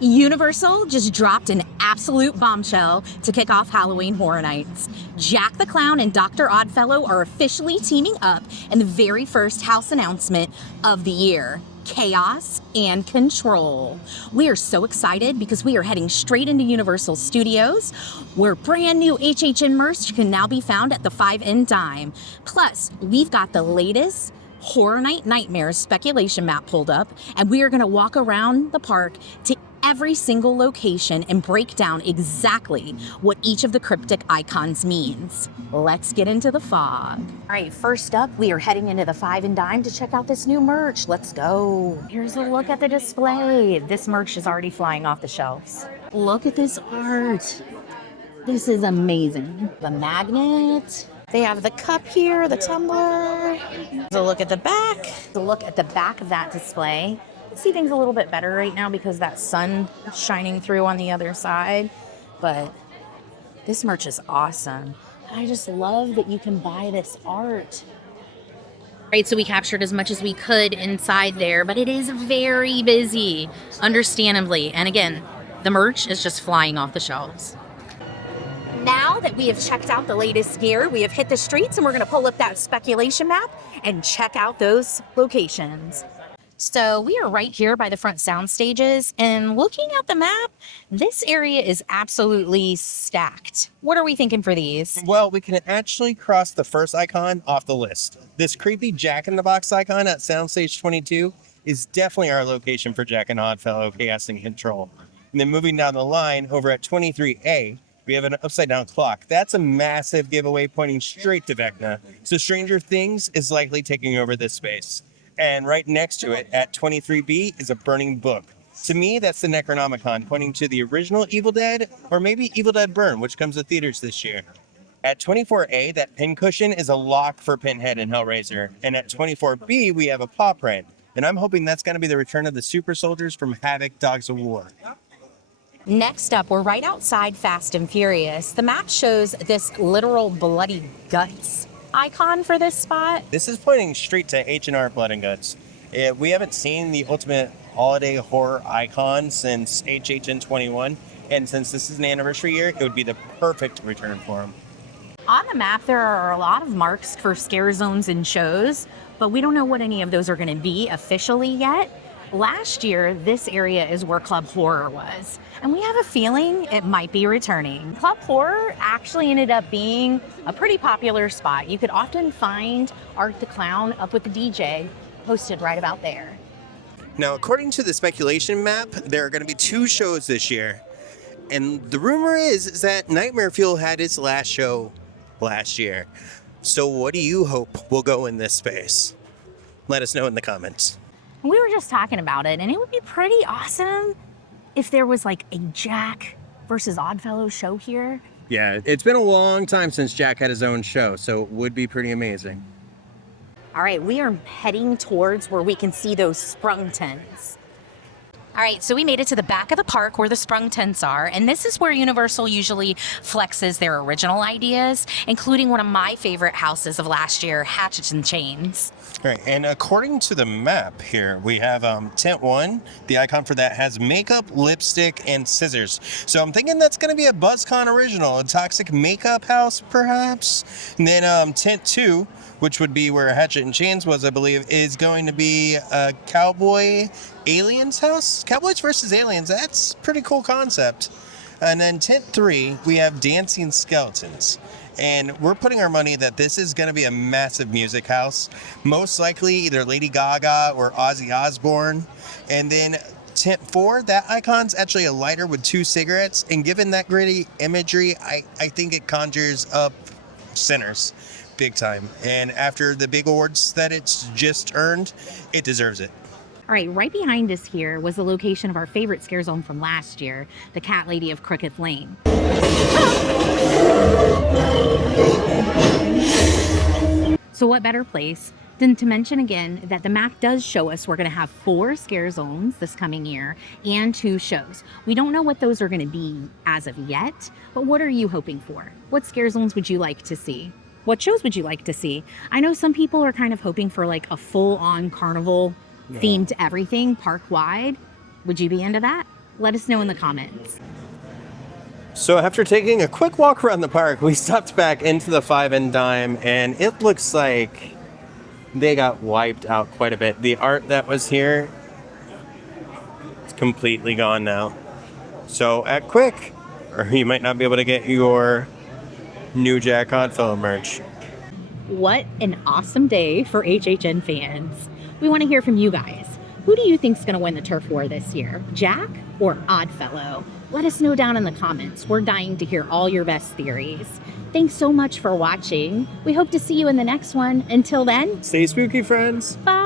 Universal just dropped an absolute bombshell to kick off Halloween Horror Nights. Jack the Clown and Dr. Oddfellow are officially teaming up in the very first house announcement of the year. Chaos and Control. We are so excited because we are heading straight into Universal Studios, where brand new HHN merch can now be found at the 5 and Dime. Plus, we've got the latest Horror Night Nightmares speculation map pulled up, and we are going to walk around the park to every single location and break down exactly what each of the cryptic icons means. Let's get into the fog. All right, first up, we are heading into the 5 and Dime to check out this new merch. Let's go. Here's a look at the display. This merch is already flying off the shelves. Look at this art. This is amazing. The magnet. They have the cup here, the tumbler. So look at the back. So look at the back of that display. See things a little bit better right now because that sun is shining through on the other side, but this merch is awesome. I just love that you can buy this art. Right, so we captured as much as we could inside there, but it is very busy, understandably. And again, the merch is just flying off the shelves. Now that we have checked out the latest gear, we have hit the streets and we're gonna pull up that speculation map and check out those locations. So we are right here by the front Soundstages, and looking at the map, this area is absolutely stacked. What are we thinking for these? Well, we can actually cross the first icon off the list. This creepy Jack-in-the-Box icon at Soundstage 22 is definitely our location for Jack and Oddfellow Chaos and Control. And then moving down the line, over at 23A, we have an upside-down clock. That's a massive giveaway pointing straight to Vecna. So Stranger Things is likely taking over this space. And right next to it, at 23B, is a burning book. To me, that's the Necronomicon, pointing to the original Evil Dead, or maybe Evil Dead Burn, which comes to theaters this year. At 24A, that pincushion is a lock for Pinhead and Hellraiser. And at 24B, we have a paw print. And I'm hoping that's going to be the return of the super soldiers from Havoc Dogs of War. Next up, we're right outside Fast and Furious. The map shows this literal bloody guts icon for this spot. This is pointing straight to H&R Bloodngutz. We haven't seen the ultimate holiday horror icon since HHN 21, and since this is an anniversary year, it would be the perfect return for him. On the map, there are a lot of marks for scare zones and shows, but we don't know what any of those are going to be officially yet. Last year, this area is where Club Horror was, and we have a feeling it might be returning. Club Horror actually ended up being a pretty popular spot. You could often find Art the Clown up with the DJ posted right about there. Now, according to the speculation map, there are going to be 2 shows this year, and the rumor is that Nightmare Fuel had its last show last year. So what do you hope will go in this space? Let us know in the comments. We were just talking about it, and it would be pretty awesome if there was like a Jack versus Oddfellow show here. Yeah, it's been a long time since Jack had his own show, so it would be pretty amazing. All right, we are heading towards where we can see those Sprung tents. All right, so we made it to the back of the park where the Sprung tents are, and this is where Universal usually flexes their original ideas, including one of my favorite houses of last year, HHN Chains. Right, and according to the map here, we have tent 1. The icon for that has makeup, lipstick, and scissors. So I'm thinking that's going to be a BuzzCon original, a toxic makeup house, perhaps. And then tent 2, which would be where Hatchet and Chains was, I believe, is going to be a Cowboy Aliens house. Cowboys versus Aliens, that's a pretty cool concept. And then tent 3, we have Dancing Skeletons. And we're putting our money that this is going to be a massive music house. Most likely either Lady Gaga or Ozzy Osbourne. And then tent 4, that icon's actually a lighter with 2 cigarettes. And given that gritty imagery, I think it conjures up Sinners big time. And after the big awards that it's just earned, it deserves it. All right, right behind us here was the location of our favorite scare zone from last year, the Cat Lady of Crooked Lane. So what better place than to mention again that the map does show us we're going to have 4 scare zones this coming year and 2 shows. We don't know what those are going to be as of yet, but what are you hoping for? What scare zones would you like to see? What shows would you like to see? I know some people are kind of hoping for like a full-on carnival themed everything park-wide. Would you be into that? Let us know in the comments. So after taking a quick walk around the park, we stopped back into the 5 and Dime, and it looks like they got wiped out quite a bit. The art that was here, it's completely gone now. So at Quick, or you might not be able to get your new Jack Oddfellow merch. What an awesome day for HHN fans. We want to hear from you guys. Who do you think's going to win the turf war this year, Jack or Oddfellow? Let us know down in the comments. We're dying to hear all your best theories. Thanks so much for watching. We hope to see you in the next one. Until then, Stay spooky, friends. bye.